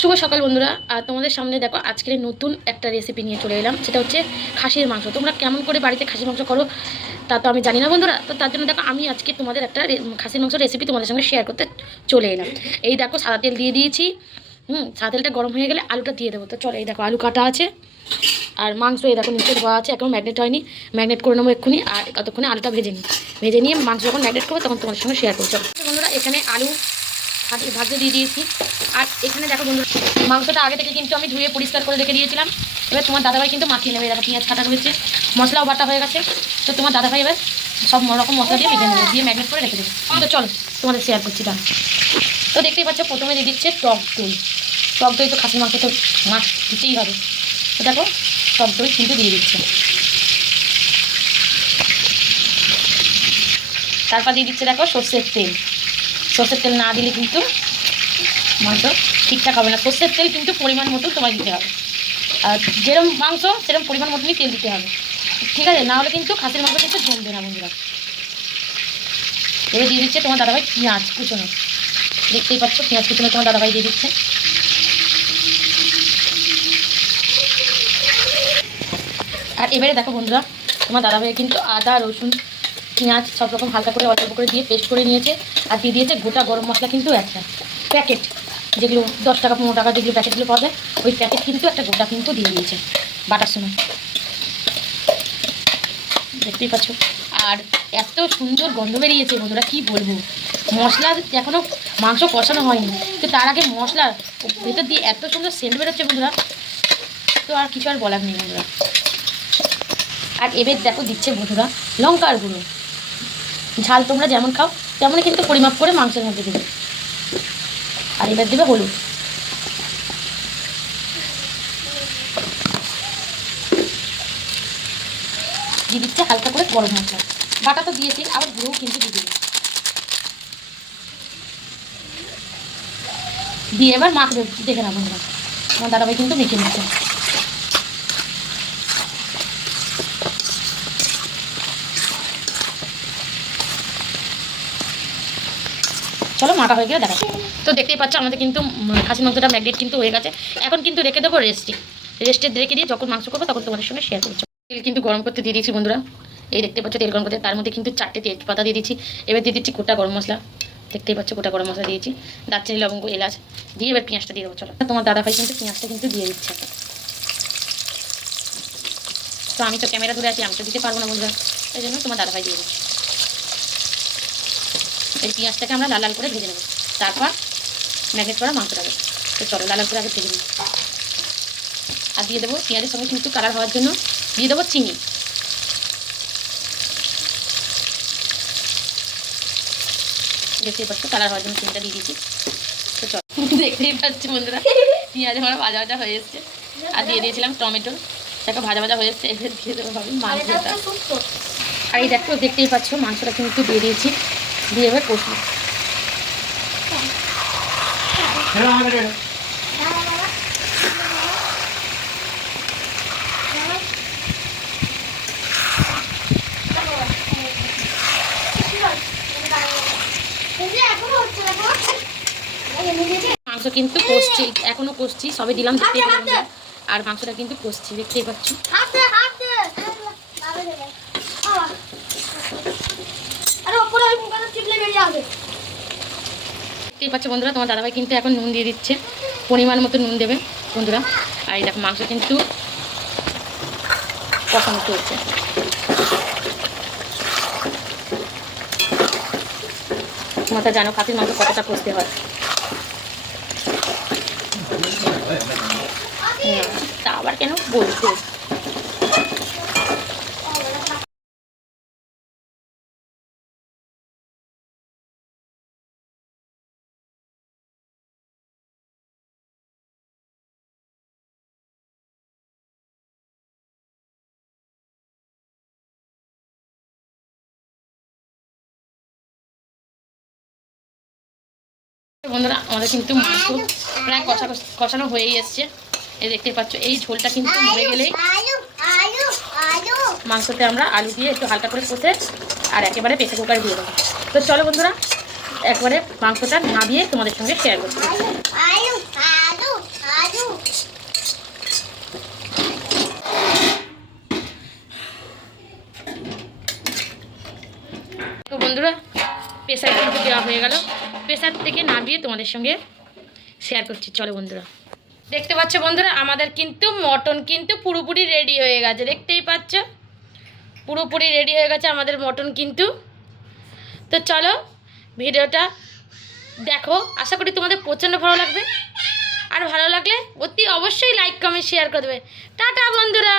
শুভ সকাল বন্ধুরা। আর তোমাদের সামনে দেখো আজকের নতুন একটা রেসিপি নিয়ে চলে এলাম। সেটা হচ্ছে খাসির মাংস। তোমরা কেমন করে বাড়িতে খাসির মাংস করো তা তো আমি জানি না বন্ধুরা। তো তার জন্য দেখো আমি আজকে তোমাদের একটা খাসির মাংস রেসিপি তোমাদের সঙ্গে শেয়ার করতে চলে এলাম। এই দেখো সাদা তেল দিয়ে দিয়েছি। সাদা তেলটা গরম হয়ে গেলে আলুটা দিয়ে দেবো। তো চলো, এই দেখো আলু কাটা আছে আর মাংস এই দেখো নিচে ধোয়া আছে, এখন ম্যাগনেট হয়নি, ম্যাগনেট করে নেবো এক্ষুনি। আর ততক্ষণে আলুটা ভেজে নিয়ে মাংস যখন ম্যাগনেট করবো তখন তোমাদের সঙ্গে শেয়ার করবো। বন্ধুরা এখানে আলু ভাজতে দিয়ে দিয়েছি। আর এখানে দেখো বন্ধুরা মাংসটা আগে থেকে কিন্তু আমি ধুয়ে পরিষ্কার করে রেখে দিয়েছিলাম। এবার তোমার দাদাভাই কিন্তু মাখিয়ে নেবে। দেখো পেঁয়াজ কাটা রয়েছে, মশলাও বাটা হয়ে গেছে। তো তোমার দাদাভাই এবার সব রকম মশলা দিয়ে মেখে নেবে, দিয়ে ম্যাগনেট করে রেখে দেবে। তো চলো তোমাদের শেয়ার করছি তা। তো দেখতেই পাচ্ছ প্রথমে দিয়ে দিচ্ছে টক দই। টক দই তো খাসির মাংস তো মাছ দিতেই হবে। তো দেখো টক দই কিন্তু দিয়ে দিচ্ছে। তারপর দিয়ে দিচ্ছে দেখো সর্ষের তেল। সর্ষের তেল না দিলে কিন্তু মাংস ঠিকঠাক হবে না। সর্ষের তেল কিন্তু পরিমাণ মতো তোমায় দিতে হবে। আর যেরকম মাংস সেরকম পরিমাণ মতনই তেল দিতে হবে, ঠিক আছে? না হলে কিন্তু খাসির মাংস কিন্তু জমবে না বন্ধুরা। এবার দিয়ে দিচ্ছে তোমার দাদাভাই পেঁয়াজ কুচনো। দেখতেই পাচ্ছ পেঁয়াজ কুচনো তোমার দাদাভাই দিয়ে দিচ্ছে। আর এবারে দেখো বন্ধুরা তোমার দাদাভাই কিন্তু আদা রসুন পেঁয়াজ সব রকম হালকা করে অল্প করে দিয়ে পেস্ট করে নিয়েছে। আর দিয়ে দিয়েছে গোটা গরম মশলা কিন্তু একটা প্যাকেট, যেগুলো 10 টাকা 15 টাকা যেগুলো প্যাকেটগুলো পাওয়া যায় ওই প্যাকেট কিন্তু একটা গোটা কিন্তু দিয়ে দিয়েছে বাটার সময়। দেখতেই পাচ্ছ। আর এত সুন্দর গন্ধ বেরিয়েছে বন্ধুরা, কি বলবো। মশলা এখনও মাংস কষানো হয়নি, তো তার আগে মশলা ভেতর দিয়ে এত সুন্দর সেন্ট বেরোচ্ছে বন্ধুরা, তো আর কিছু আর বলার নেই বন্ধুরা। আর এবার দেখো দিচ্ছে বন্ধুরা লঙ্কার গুঁড়ো। ঝাল তোমরা যেমন খাও তেমনই কিন্তু পরিমাপ করে মাংসের মধ্যে দেবে। আর এবার দেবে হলুদ। দিয়ে দিচ্ছে হালকা করে গরম মশলা বাটা তো দিয়েছি, আবার গুঁড়োও কিন্তু দিয়ে দেবে। দিয়ে এবার মাখবে, দেখে না বন্ধুরা আমার দাদাভাই কিন্তু মেখে নিচ্ছে। চলো মাখা হয়ে গেলে দেখা। তো দেখতেই পাচ্ছ আমাদের কিন্তু খাসির মাংসটা ম্যাগনেট কিন্তু হয়ে গেছে। এখন কিন্তু রেখে দেবো রেস্টে রেখে দিয়ে যখন মাংস করবো তখন তোমাদের সঙ্গে শেয়ার করছো। তেল কিন্তু গরম করতে দিয়ে দিয়েছি বন্ধুরা। এই দেখতে পাচ্ছ তেল গরম করতে, তার মধ্যে কিন্তু 4টে তেজপাতা দিয়ে দিচ্ছি। এবার দিয়ে দিচ্ছি গোটা গরম মশলা। দেখতেই পাচ্ছ গোটা গরম মশলা দিয়েছি, দারচিনি লবঙ্গ এলাচ দিয়ে এবার পেঁয়াজটা দিয়ে দেবো। চলো তোমার দাদাভাই কিন্তু পেঁয়াজটা কিন্তু দিয়ে দিচ্ছে। তো আমি তো ক্যামেরা ধরে আছি, আমি তো দিতে পারবো না বন্ধুরা, এই জন্য তোমার দাদাভাই দিয়ে দিচ্ছি। এই পেঁয়াজটাকে আমরা লাল লাল করে ভেজে নেবো, তারপর ম্যাগনেট করা মাংসটা দেবো। তো চলো লাল লাল করে আগে ভেজে নিই। আর দিয়ে দেবো পেঁয়াজের সঙ্গে কিন্তু কালার হওয়ার জন্য দিয়ে দেবো চিনি। দেখতেই পাচ্ছ কালার হওয়ার জন্য চিনিটা দিয়ে দিয়েছি। তো চলো দেখতেই পাচ্ছি বন্ধুরা পেঁয়াজ আমার ভাজা ভাজা হয়ে এসছে। আর দিয়ে দিয়েছিলাম টমেটো, সেটা ভাজা ভাজা হয়ে এসছে। এবার দিয়ে দেবো ভাবি মাংসটা। আর এই দেখো দেখতেই পাচ্ছ মাংসটা কিন্তু দিয়ে দিয়েছি, দিয়ে এবার কষবো। মাংস কিন্তু কষছি, এখনো কষছি, সবে দিলাম দেখতেই পাচ্ছি। আর মাংসটা কিন্তু কষছি দেখতেই পাচ্ছি। দেখতেই পাচ্ছ বন্ধুরা তোমার দাদাভাই কিন্তু এখন নুন দিয়ে দিচ্ছে, পরিমাণ মতো নুন দেবে বন্ধুরা। আর এই দেখো মাংস কিন্তু কষানো চলছে। তোমরা তো জানো খাসির মাংস কতটা কষতে হয়। তা আবার কেন বলছো? বন্ধুরা আমাদের কিন্তু মাংস প্রায় কষানো হয়েই এসছে। এই দেখতে পাচ্ছ এই ঝোলটা কিন্তু মরে গেলেই মাংসতে আমরা আলু দিয়ে একটু হালকা করে কষে আর একেবারে প্রেসার কুকারে দিয়ে দেবো। তো চলো বন্ধুরা একবারে মাংসটা নামিয়ে তোমাদের সঙ্গে শেয়ার করছি। তো বন্ধুরা প্রেসার কিন্তু দেওয়া হয়ে গেল, প্রেসার থেকে নামিয়ে তোমাদের সঙ্গে শেয়ার করছি। চলো বন্ধুরা, দেখতে পাচ্ছ বন্ধুরা আমাদের কিন্তু মটন কিন্তু পুরোপুরি রেডি হয়ে গেছে, দেখতেই পাচ্ছ পুরোপুরি রেডি হয়ে গেছে আমাদের মটন কিন্তু। তো চলো ভিডিওটা দেখো, আশা করি তোমাদের প্রচণ্ড ভালো লাগবে। আর ভালো লাগলে অতি অবশ্যই লাইক কমেন্ট শেয়ার করবে। টাটা বন্ধুরা।